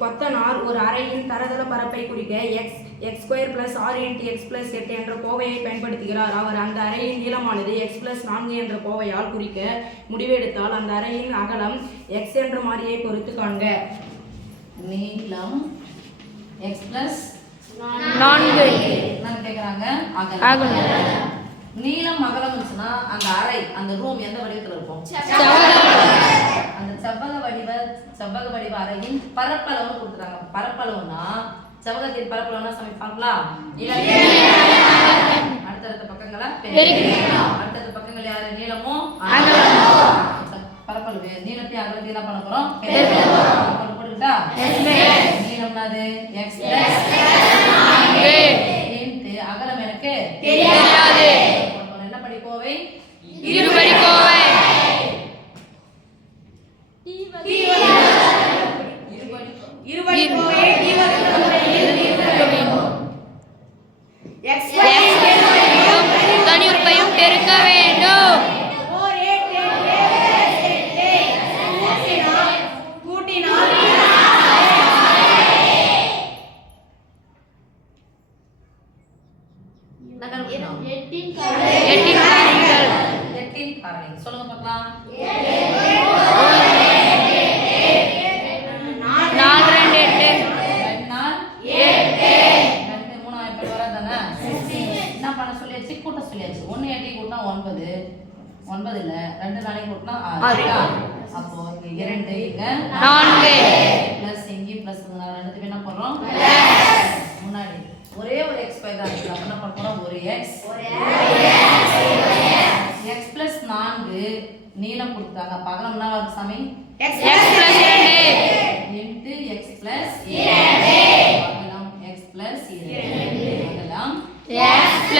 கொத்தனார் ஒரு அறையின் தரதள பரப்பை குறிக்க X square plus 6 × x plus 8 என்ற கோவையை பயன்படுத்துகிறார். அவர் அந்த அறையின் நீளமானது எக்ஸ் பிளஸ் 4 என்ற கோவையால் குறிக்க முடிவெடுத்தால் அந்த அறையின் அகலம் எக்ஸ் என்ற மாறியை பொறுத்து காண்க. நீளம் எக்ஸ் பிளஸ் 4 என்ன கேக்குறாங்க? அகலம். நீளம் அகலம் இருந்துச்சுன்னா அந்த அறை அந்த ரூம் எந்த வடிவத்துல இருக்கும்? அந்த செவ்வக வடிவ அறையின் பரப்பளவு கொடுத்துறாங்க. பரப்பளவுனா செவ்வகத்தின் பரப்பளவுனா சமைப்பாங்களா? அடுத்தடுத்த பக்கங்களா அடுத்தடுத்த பக்கங்கள் யாரு? நீளமோ பரப்பளவு. நீளத்தையும் அகலத்தையும் என்ன பண்ண போறோம்? போட்டுக்கிட்டா நீளம்னாது எக்ஸ் பிளஸ் 4 அகலம் எனக்கு தெரியாது. என்ன படி கோவை? இருபடி கோவை. இருபடி கோவை தனி உறுப்பையும் பெருக்க வேண்டும். சொல்லுங்க பார்க்கலாம். 4 2 என்ன பண்ண சொல்லியாச்சு? கூட்ட சொல்லியாச்சு. 1 8 கூட்டினா 9 9 இல்ல 2 4 கூட்டினா 6. அப்போ இங்க 2 இங்க 4 பிளஸ் இங்க பிளஸ் ரெண்டுத்துக்கு என்ன பண்றோம்? முன்னாடி ஒரே ஒரு x ஸ்கொயர் தான் இருக்கு. என்ன பண்றோம்? ஒரு x x பிளஸ் 4 நீளம் கொடுத்தாங்க. பகலம் என்ன வரும் சாமி? x plus 2 into x plus 2 பகலம் x plus 2 பகலம் x plus